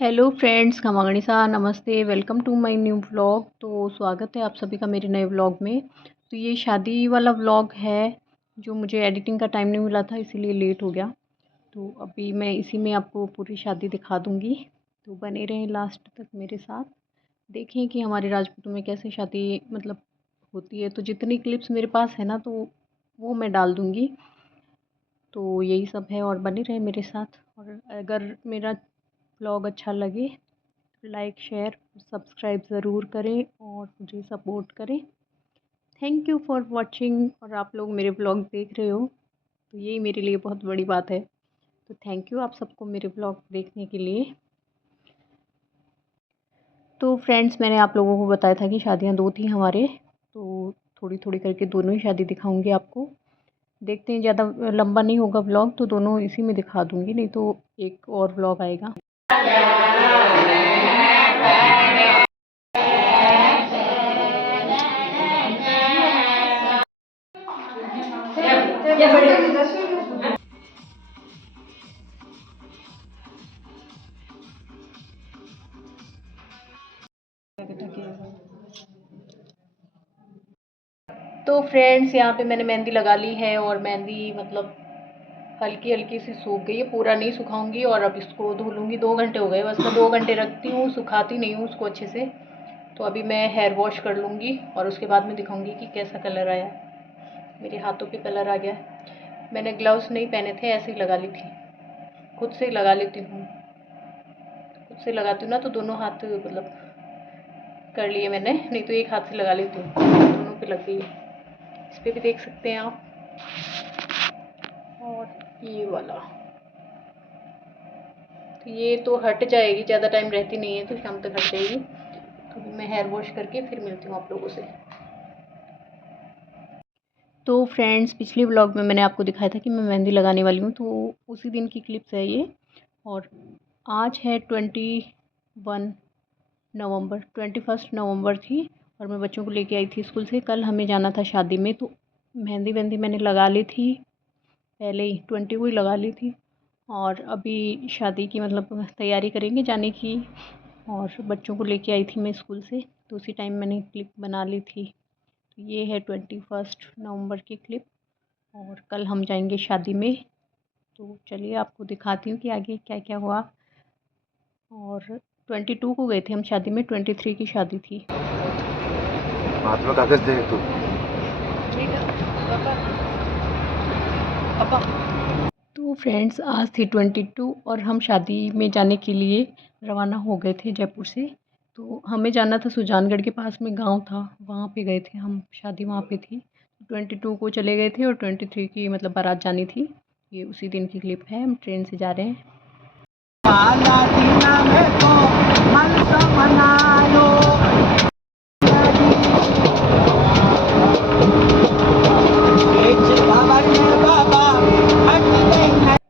Hello friends, खमागणी सा नमस्ते। Welcome to my new vlog. तो स्वागत है आप सभी का मेरे नए व्लॉग में। तो ये शादी वाला व्लॉग है जो मुझे एडिटिंग का टाइम नहीं मिला था, इसीलिए लेट हो गया। तो अभी मैं इसी में आपको पूरी शादी दिखा दूँगी, तो बने रहें लास्ट तक मेरे साथ। देखें कि हमारे राजपूतों में कैसे शादी मतलब होती है। तो जितनी क्लिप्स मेरे पास है ना, तो वो मैं डाल दूँगी। तो यही सब है और बने रहें मेरे साथ। और अगर मेरा व्लॉग अच्छा लगे लाइक शेयर सब्सक्राइब ज़रूर करें और मुझे सपोर्ट करें। Thank you for watching. और आप लोग मेरे ब्लॉग देख रहे हो तो यही मेरे लिए बहुत बड़ी बात है। तो थैंक यू आप सबको मेरे ब्लॉग देखने के लिए। तो फ्रेंड्स, मैंने आप लोगों को बताया था कि शादियां 2 थी हमारे, तो थोड़ी थोड़ी करके दोनों ही शादी दिखाऊंगी आपको। देखते हैं, ज़्यादा लंबा नहीं होगा ब्लॉग तो दोनों इसी में दिखा दूंगी, नहीं तो एक और ब्लॉग आएगा। तो फ्रेंड्स, यहाँ पे मैंने मेहंदी लगा ली है और मेहंदी मतलब हल्की हल्की सी सूख गई है, पूरा नहीं सुखाऊंगी। और अब इसको धो लूँगी। 2 घंटे हो गए, बस मैं 2 घंटे रखती हूँ, सुखाती नहीं हूँ उसको अच्छे से। तो अभी मैं हेयर वॉश कर लूँगी और उसके बाद में दिखाऊंगी कि कैसा कलर आया। मेरे हाथों पे कलर आ गया। मैंने ग्लव्स नहीं पहने थे, ऐसे ही लगा ली थी। खुद से ही लगा लेती हूँ, खुद से लगाती हूँ ना तो दोनों हाथ मतलब कर लिए मैंने, नहीं तो एक हाथ से लगा लेती हूँ। दोनों पे लग गई है। इस पर भी देख सकते हैं आप। और ये वाला तो ये तो हट जाएगी, ज़्यादा टाइम रहती नहीं है तो शाम तक हट जाएगी। तो मैं हेयर वॉश करके फिर मिलती हूँ आप लोगों से। तो फ्रेंड्स, पिछले व्लॉग में मैंने आपको दिखाया था कि मैं मेहंदी लगाने वाली हूँ, तो उसी दिन की क्लिप्स है ये। और आज है 21 नवंबर थी और मैं बच्चों को लेके आई थी स्कूल से। कल हमें जाना था शादी में, तो मेहंदी वेहंदी मैंने लगा ली थी पहले ही, 20 को ही लगा ली थी। और अभी शादी की मतलब तैयारी करेंगे जाने की। और बच्चों को लेके आई थी मैं स्कूल से, तो उसी टाइम मैंने क्लिप बना ली थी। तो ये है 21 नवंबर की क्लिप। और कल हम जाएंगे शादी में, तो चलिए आपको दिखाती हूँ कि आगे क्या क्या हुआ। और 22 को गए थे हम शादी में, 23 की शादी थी। हाथ में कागज दे तू। तो फ्रेंड्स, आज थी 22 और हम शादी में जाने के लिए रवाना हो गए थे जयपुर से। तो हमें जाना था सुजानगढ़ के पास में गांव था, वहाँ पे गए थे हम, शादी वहाँ पे थी। 22 को चले गए थे और 23 की मतलब बारात जानी थी। ये उसी दिन की क्लिप है, हम ट्रेन से जा रहे हैं।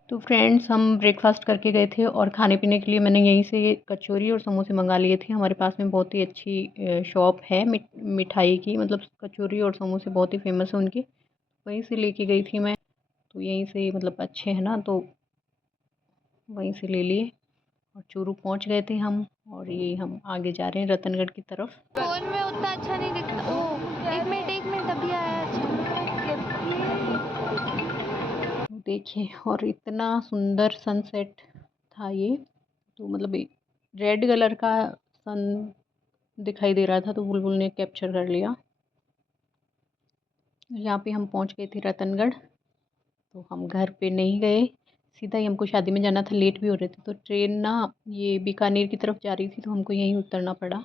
तो फ्रेंड्स, हम ब्रेकफास्ट करके गए थे और खाने पीने के लिए मैंने यहीं से कचौरी और समोसे मंगा लिए थे। हमारे पास में बहुत ही अच्छी शॉप है मिठाई की, मतलब कचौरी और समोसे बहुत ही फेमस है उनके, वहीं से लेके गई थी मैं। तो यहीं से मतलब अच्छे हैं ना, तो वहीं से ले लिए। और चूरू पहुंच गए थे हम, और ये हम आगे जा रहे हैं रतनगढ़ की तरफ। फोन में उतना अच्छा नहीं दिखता। ओ एक मिनट अभी आया। तो देखिए, और इतना सुंदर सनसेट था ये। तो मतलब रेड कलर का सन दिखाई दे रहा था, तो बुलबुल ने कैप्चर कर लिया। यहाँ पे हम पहुँच गए थे रतनगढ़। तो हम घर पे नहीं गए, सीधा ही हमको शादी में जाना था, लेट भी हो रहे थे। तो ट्रेन ना ये बीकानेर की तरफ जा रही थी, तो हमको यहीं उतरना पड़ा।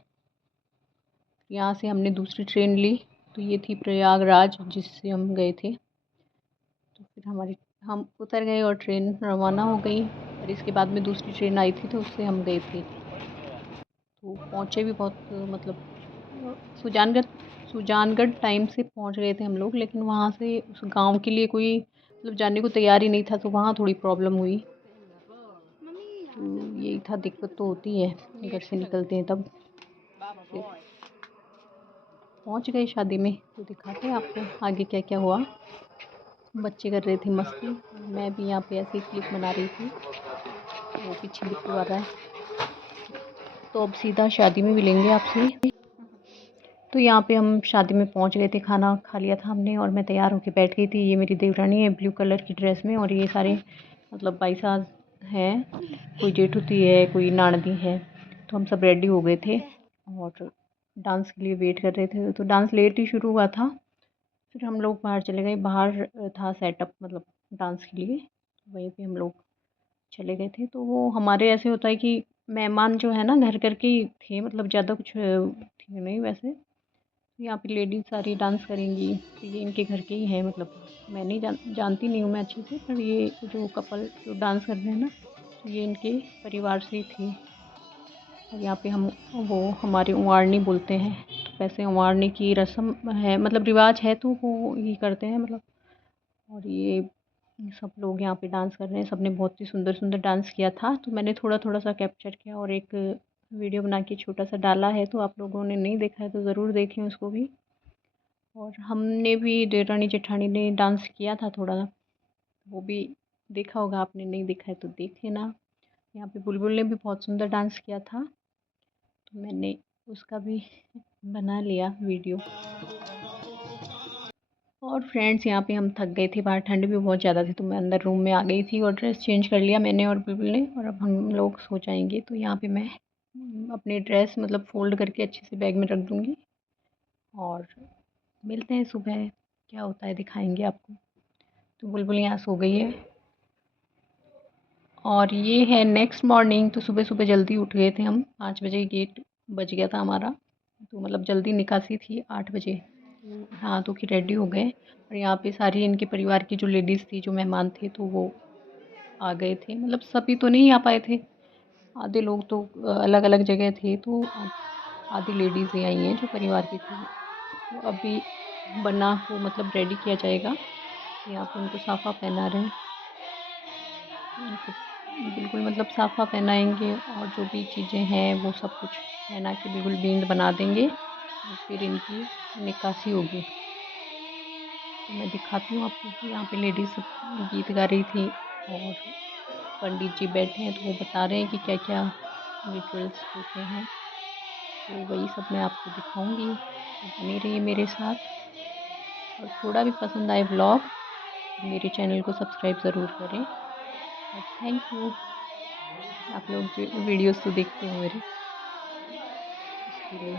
यहाँ से हमने दूसरी ट्रेन ली, तो ये थी प्रयागराज जिससे हम गए थे। तो फिर हम उतर गए और ट्रेन रवाना हो गई। और इसके बाद में दूसरी ट्रेन आई थी, तो उससे हम गए थे। तो पहुँचे भी बहुत मतलब सुजानगढ़ सुजानगढ़ टाइम से पहुँच गए थे हम लोग, लेकिन वहाँ से उस गांव के लिए कोई मतलब जाने को तैयार ही नहीं था, तो वहाँ थोड़ी प्रॉब्लम हुई। तो यही था, दिक्कत तो होती है घर से निकलते हैं तब। फिर पहुँच गए शादी में, तो दिखाते हैं आपको आगे क्या क्या हुआ। बच्चे कर रहे थे मस्ती, मैं भी यहाँ पे ऐसे ही क्लिप बना रही थी। वो पीछे बिट्टू आ रहा है। तो अब सीधा शादी में मिलेंगे आपसे। तो यहाँ पे हम शादी में पहुँच गए थे, खाना खा लिया था हमने और मैं तैयार होके बैठ गई थी। ये मेरी देवरानी है ब्लू कलर की ड्रेस में, और ये सारे मतलब भाई साहब हैं, कोई जेठुती है, कोई नानदी है। तो हम सब रेडी हो गए थे और डांस के लिए वेट कर रहे थे। तो डांस लेट ही शुरू हुआ था, फिर हम लोग बाहर चले गए। बाहर था सेटअप मतलब डांस के लिए, वहीं पे हम लोग चले गए थे। तो वो हमारे ऐसे होता है कि मेहमान जो है ना घर घर के ही थे, मतलब ज़्यादा कुछ थे नहीं वैसे। यहाँ पे लेडीज़ सारी डांस करेंगी, तो ये इनके घर के ही हैं। मतलब मैं नहीं जानती नहीं हूँ मैं अच्छे से, पर ये जो कपल जो डांस कर रहे हैं ना, तो ये इनके परिवार से ही थे। और यहाँ पे हम वो हमारे उवारनी बोलते हैं, तो वैसे उवारनी की रस्म है, मतलब रिवाज है, तो वो ये करते हैं मतलब। और ये सब लोग यहाँ पे डांस कर रहे हैं, सबने बहुत ही सुंदर सुंदर डांस किया था। तो मैंने थोड़ा थोड़ा सा कैप्चर किया और एक वीडियो बना के छोटा सा डाला है। तो आप लोगों ने नहीं देखा है तो ज़रूर देखें उसको भी। और हमने भी, देवरानी जेठानी ने डांस किया था थोड़ा, वो भी देखा होगा आपने, नहीं देखा है तो देख लेना। यहाँ पे बुलबुल ने भी बहुत सुंदर डांस किया था, तो मैंने उसका भी बना लिया वीडियो। और फ्रेंड्स यहाँ पे हम थक गए थे, बाहर ठंड भी बहुत ज़्यादा थी, तो मैं अंदर रूम में आ गई थी और ड्रेस चेंज कर लिया मैंने और बुलबुल ने। और अब हम लोग सो जाएंगे। तो यहाँ पे मैं अपनी ड्रेस मतलब फ़ोल्ड करके अच्छे से बैग में रख दूँगी और मिलते हैं सुबह, क्या होता है दिखाएंगे आपको। तो बुलबुल यहाँ सो गई है। और ये है नेक्स्ट मॉर्निंग। तो सुबह सुबह जल्दी उठ गए थे हम, 5 बजे गेट बज गया था हमारा, तो मतलब जल्दी निकासी थी 8 बजे। हाँ, तो कि रेडी हो गए। और यहाँ पे सारी इनके परिवार की जो लेडीज़ थी, जो मेहमान थे, तो वो आ गए थे। मतलब सभी तो नहीं आ पाए थे, आधे लोग तो अलग अलग जगह थे, तो आधी लेडीज़ ही आई हैं जो परिवार की थी। तो अभी बना को मतलब रेडी किया जाएगा। यहाँ पे उनको साफ़ा पहना रहे हैं, उनको बिल्कुल मतलब साफ़ा पहनाएंगे और जो भी चीज़ें हैं वो सब कुछ पहना के बिल्कुल बींद बना देंगे और फिर इनकी निकासी होगी। तो मैं दिखाती हूँ आपको कि यहाँ पे लेडीज़ गीत गा रही थी और पंडित जी बैठे हैं, तो वो बता रहे हैं कि क्या क्या रिचुअल्स होते हैं। तो वही सब मैं आपको दिखाऊंगी, तो बने रहिए मेरे साथ। और थोड़ा भी पसंद आए व्लॉग तो मेरे चैनल को सब्सक्राइब ज़रूर करें। और थैंक यू, आप लोग वीडियोस तो देखते हो मेरे, इसके लिए।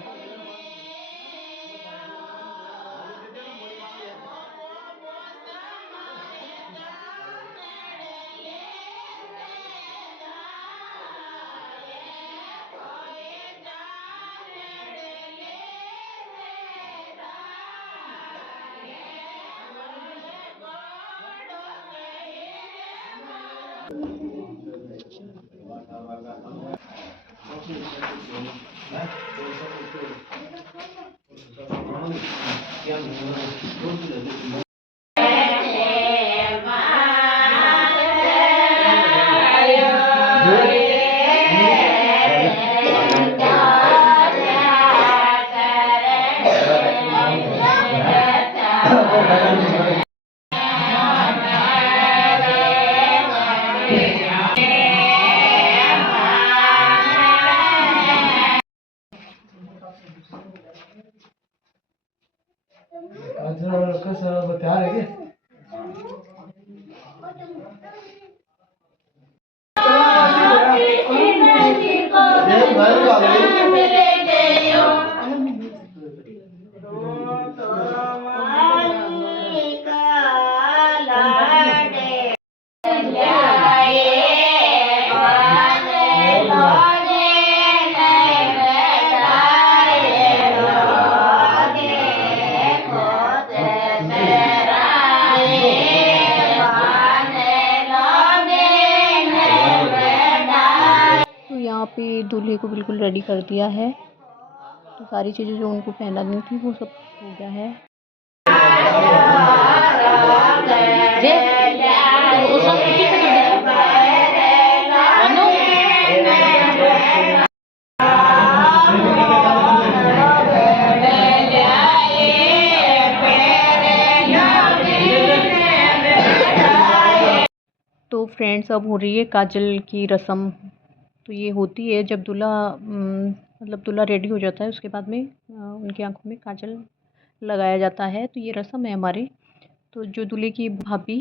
तो यहाँ पे दूल्हे को बिल्कुल रेडी कर दिया है, तो सारी चीज़ें जो उनको पहनानी थी वो सब हो गया है। तो फ्रेंड्स अब हो रही है काजल की रस्म, तो ये होती है जब दूल्हा मतलब दूल्हा रेडी हो जाता है, उसके बाद में उनकी आँखों में काजल लगाया जाता है। तो ये रस्म है हमारी। तो जो दूल्हे की भाभी,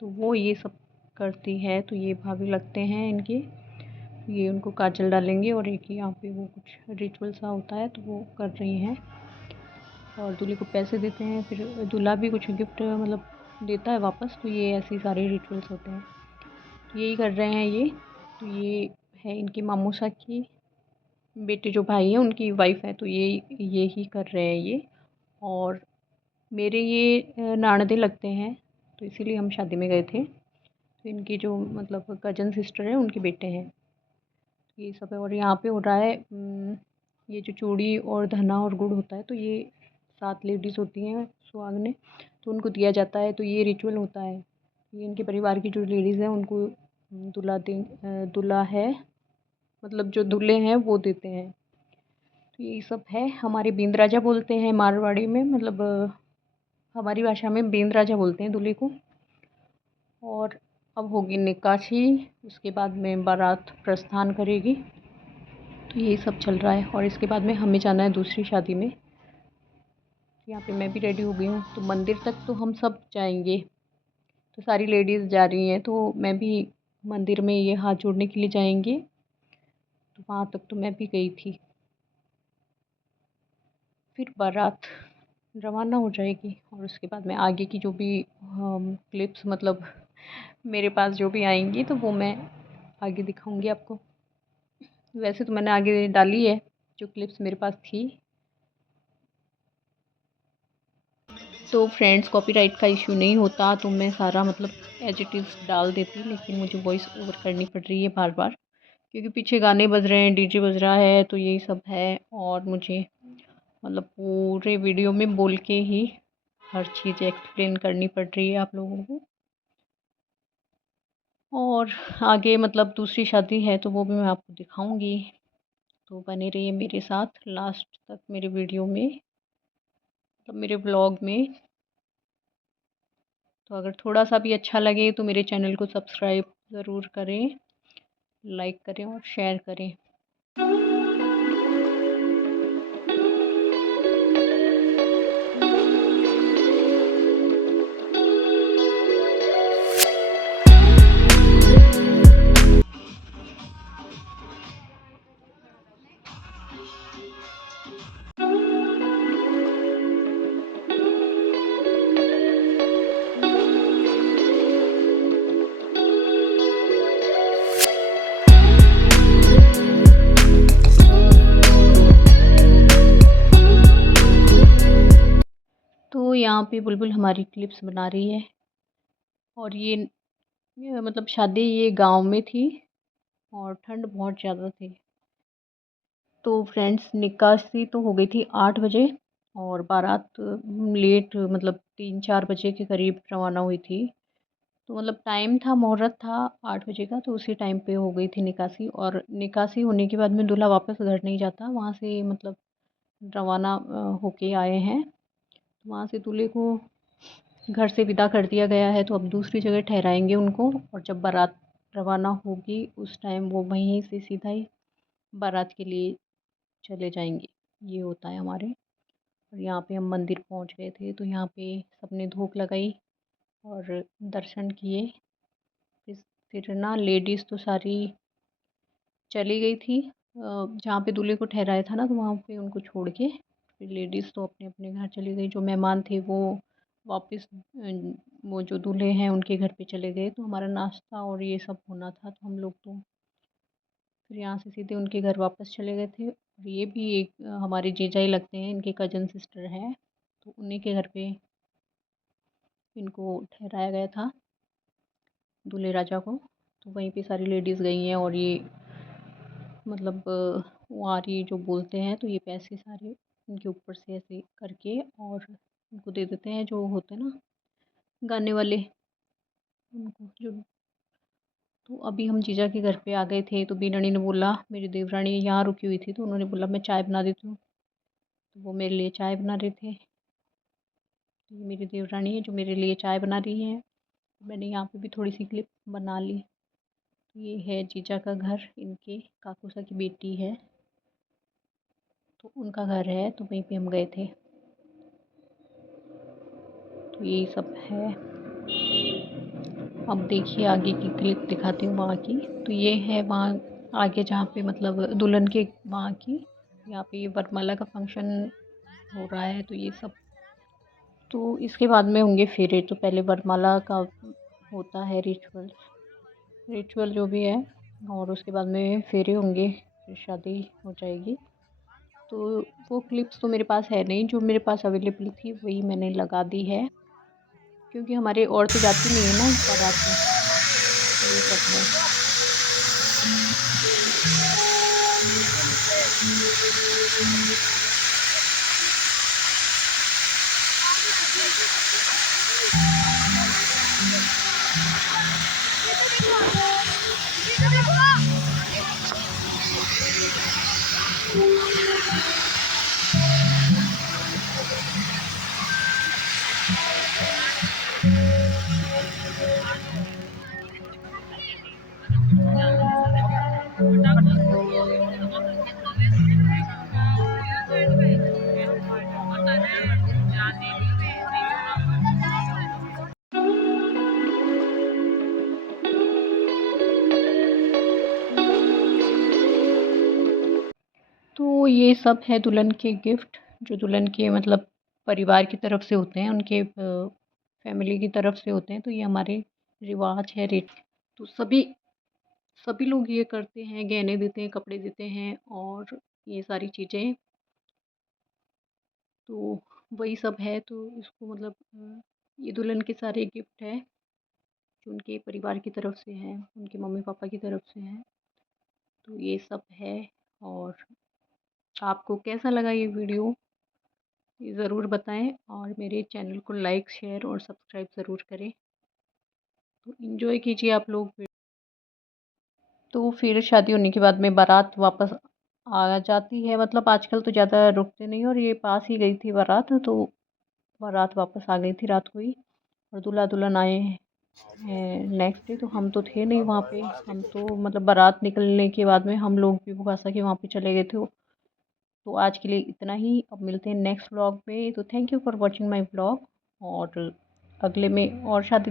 तो वो ये सब करती है। तो ये भाभी लगते हैं इनके, ये उनको काजल डालेंगे और एक यहाँ पे वो कुछ रिचुअल सा होता है तो वो कर रही हैं। और दूल्हे को पैसे देते हैं, फिर दूल्हा भी कुछ गिफ्ट मतलब देता है वापस। तो ये ऐसे ही सारे रिचुअल्स होते हैं, तो यही कर रहे हैं ये। तो ये है इनकी मामूसा की बेटे, जो भाई है उनकी वाइफ है। तो ये ही कर रहे हैं ये। और मेरे ये ननदे लगते हैं, तो इसीलिए हम शादी में गए थे। तो इनकी जो मतलब कज़न सिस्टर है, उनके बेटे हैं। ये सब है। और यहाँ पे हो रहा है ये जो चूड़ी और धना और गुड़ होता है, तो ये 7 लेडीज़ होती हैं सुहागनें, तो उनको दिया जाता है। तो ये रिचुअल होता है। ये इनके परिवार की जो लेडीज़ हैं उनको दूल्हा है, मतलब जो दूल्हे हैं वो देते हैं। तो यही सब है। हमारे बींद राजा बोलते हैं मारवाड़ी में, मतलब हमारी भाषा में बींद राजा बोलते हैं दूल्हे को। और अब होगी निकासी, उसके बाद में बारात प्रस्थान करेगी। तो यही सब चल रहा है। और इसके बाद में हमें जाना है दूसरी शादी में। यहाँ पे मैं भी रेडी हो गई हूँ। तो मंदिर तक तो हम सब जाएंगे, तो सारी लेडीज़ जा रही हैं, तो मैं भी मंदिर में ये हाथ जोड़ने के लिए जाएंगे। तो वहाँ तक तो मैं भी गई थी। फिर बारात रवाना हो जाएगी। और उसके बाद में आगे की जो भी क्लिप्स मतलब मेरे पास जो भी आएंगी, तो वो मैं आगे दिखाऊंगी आपको। वैसे तो मैंने आगे डाली है जो क्लिप्स मेरे पास थी। तो फ्रेंड्स, कॉपीराइट का इशू नहीं होता तो मैं सारा मतलब एज इट इज़ डाल देती, लेकिन मुझे वॉइस ओवर करनी पड़ रही है बार बार, क्योंकि पीछे गाने बज रहे हैं, डीजे बज रहा है। तो यही सब है। और मुझे मतलब पूरे वीडियो में बोल के ही हर चीज़ एक्सप्लेन करनी पड़ रही है आप लोगों को। और आगे मतलब दूसरी शादी है, तो वो भी मैं आपको दिखाऊंगी। तो बने रहिए मेरे साथ लास्ट तक मेरे वीडियो में, मतलब मेरे ब्लॉग में। तो अगर थोड़ा सा भी अच्छा लगे तो मेरे चैनल को सब्सक्राइब ज़रूर करें, लाइक करें और शेयर करें। तो यहाँ पे बुलबुल हमारी क्लिप्स बना रही है। और ये मतलब शादी ये गांव में थी और ठंड बहुत ज़्यादा थी। तो फ्रेंड्स, निकासी तो हो गई थी 8 बजे, और बारात लेट मतलब 3-4 बजे के करीब रवाना हुई थी। तो मतलब टाइम था, मुहूर्त था 8 बजे का, तो उसी टाइम पे हो गई थी निकासी। और निकासी होने के बाद में दूल्हा वापस घर नहीं जाता, वहाँ से मतलब रवाना होके आए हैं। वहाँ से दूल्हे को घर से विदा कर दिया गया है। तो अब दूसरी जगह ठहराएंगे उनको, और जब बारात रवाना होगी उस टाइम वो वहीं से सीधा ही बारात के लिए चले जाएंगे। ये होता है हमारे। और यहाँ पे हम मंदिर पहुँच गए थे, तो यहाँ पे सबने धूप लगाई और दर्शन किए। फिर फिर ना लेडीज़ तो सारी चली गई थी, जहाँ पे दूल्हे को ठहराया था ना, तो वहाँ पे उनको छोड़ के फिर लेडीज़ तो अपने अपने घर चली गई। जो मेहमान थे वो वापस वो जो दूल्हे हैं उनके घर पे चले गए। तो हमारा नाश्ता और ये सब होना था, तो हम लोग तो फिर यहाँ से सीधे उनके घर वापस चले गए थे। और ये भी एक हमारे जीजा ही लगते हैं, इनके कज़न सिस्टर हैं। तो उन्हीं के घर पे इनको ठहराया गया था, दूल्हे राजा को। तो वहीं पे सारी लेडीज़ गई हैं। और ये मतलब वारी जो बोलते हैं, तो ये पैसे सारे इनके ऊपर से ऐसे करके और उनको दे देते हैं, जो होते हैं ना गाने वाले, उनको जो। तो अभी हम जीजा के घर पे आ गए थे, तो बीनानी ने बोला, मेरी देवरानी यहाँ रुकी हुई थी, तो उन्होंने बोला मैं चाय बना देती हूँ। तो वो मेरे लिए चाय बना रहे थे। तो ये मेरी देवरानी है जो मेरे लिए चाय बना रही है। मैंने यहाँ पे भी थोड़ी सी क्लिप बना ली। ये है जीजा का घर, इनके काकूसा की बेटी है तो उनका घर है, तो वहीं पे हम गए थे। तो यही सब है। अब देखिए आगे की क्लिप दिखाती हूँ वहाँ की। तो ये है वहाँ आगे जहाँ पे मतलब दुल्हन के वहाँ की, यहाँ पे ये वरमाला का फंक्शन हो रहा है। तो ये सब, तो इसके बाद में होंगे फेरे। तो पहले वरमाला का होता है रिचुअल जो भी है, और उसके बाद में फेरे होंगे, फिर शादी हो जाएगी। तो वो क्लिप्स तो मेरे पास है नहीं, जो मेरे पास अवेलेबल थी वही मैंने लगा दी है, क्योंकि हमारे औरतें जाती नहीं है ना बारात में। ये सब है। तो ये सब है दुल्हन के गिफ्ट, जो दुल्हन के मतलब परिवार की तरफ से होते हैं, उनके फैमिली की तरफ से होते हैं। तो ये हमारे रिवाज है रेट। तो सभी सभी लोग ये करते हैं, गहने देते हैं, कपड़े देते हैं और ये सारी चीज़ें। तो वही सब है। तो इसको मतलब ये दुल्हन के सारे गिफ्ट है जो उनके परिवार की तरफ से हैं, उनके मम्मी पापा की तरफ से हैं। तो ये सब है। और आपको कैसा लगा ये वीडियो, ये ज़रूर बताएं, और मेरे चैनल को लाइक शेयर और सब्सक्राइब ज़रूर करें। तो इन्जॉय कीजिए आप लोग। तो फिर शादी होने के बाद में बारात वापस आ जाती है, मतलब आजकल तो ज़्यादा रुकते नहीं, और ये पास ही गई थी बारात, तो बारात वापस आ गई थी रात को ही। और दूल्हा दुल्हन आए नेक्स्ट डे। तो हम तो थे नहीं वहाँ पे, हम तो मतलब बारात निकलने के बाद में हम लोग भी बुकासा के वहाँ पे चले गए थे। तो आज के लिए इतना ही, अब मिलते हैं नेक्स्ट व्लॉग में। तो thank you for watching my vlog, और अगले में और शादी